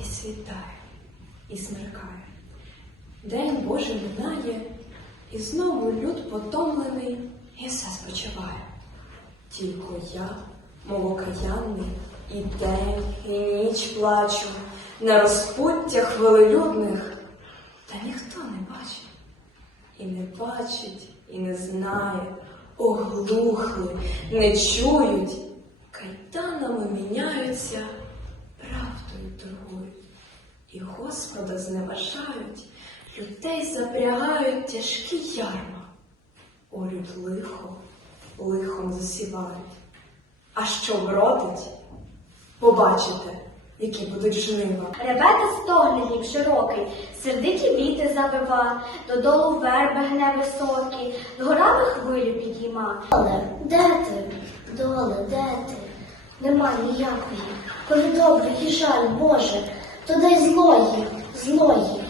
і світає, і смеркає. День Божий минає, і знову люд потомлений, і все спочиває. Тільки я, мов окаянний, і день, і ніч плачу на розпуттях велелюдних, та ніхто не бачить. І не бачить, і не знає, оглухли, не чують, кайданами міняються, торгують, і Господа зневажають, людей запрягають тяжкі ярма, орють лихо, лихом засівають. А що вродить, побачите, які будуть жнива. Ревете стогне ліп широкий, сердиті віти завива, додолу верби гне високі, горами хвилю підійма. Доле, де ти? Доле, де ти? Нема ніякої. Коли добрий і жаль, Боже, то дай злої, злої.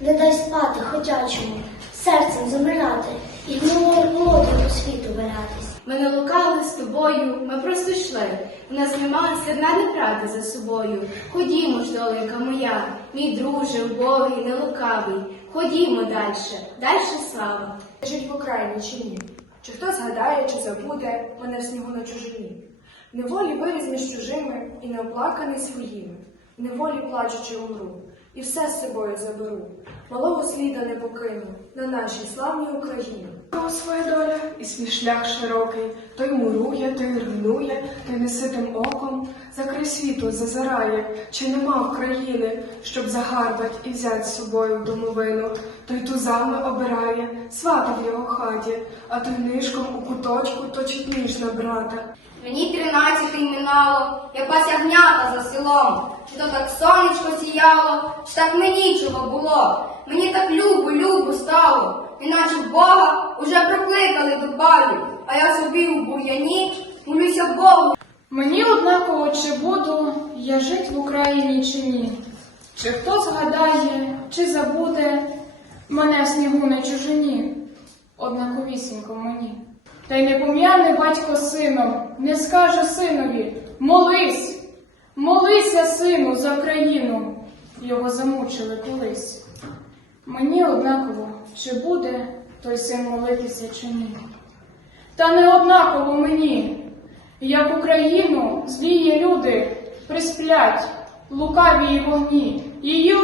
Не дай спати ходячому, серцем замирати і гнилою молодою світу виратись. Ми не лукали з тобою, ми просто йшли. У нас нема серна неправди за собою. Ходімо ж, доленька моя, мій друже, убогий, нелукавий. Ходімо дальше, дальше слава. Жить в Україні чи ні? Чи хто згадає, чи забуде мене в снігу на чужині? Неволі виріс між чужими і не оплаканий своїми. Неволі плачучи умру, і все з собою заберу. Малого сліда не покину на нашій славній Україні. Своя доля і свій шлях широкий, той мурує, той ргнує, той неситим оком за край світу зазирає, чи нема в країни, щоб загарбать і взять з собою в домовину. Той тузами обирає, свата в його хаті, а той нишком у куточку точить ніж на брата. Мені тринадцятий минало, я пас ягнята за селом. Чи то так сонечко сіяло, чи так мені чого було. Мені так любо, любо стало, іначе Бога уже прокликали до баю, а я собі у бур'яні молюся Богу. Мені однаково, чи буду я жить в Україні чи ні. Чи хто згадає, чи забуде мене в снігу на чужині, однаковісінько мені. Та й не пом'яне батько сином, не скаже синові молись, молися, сину, за країну. Його замучили колись. Мені однаково, чи буде той син молитися чи ні. Та не однаково мені, як Україну злії люди присплять, лукаві вогні, її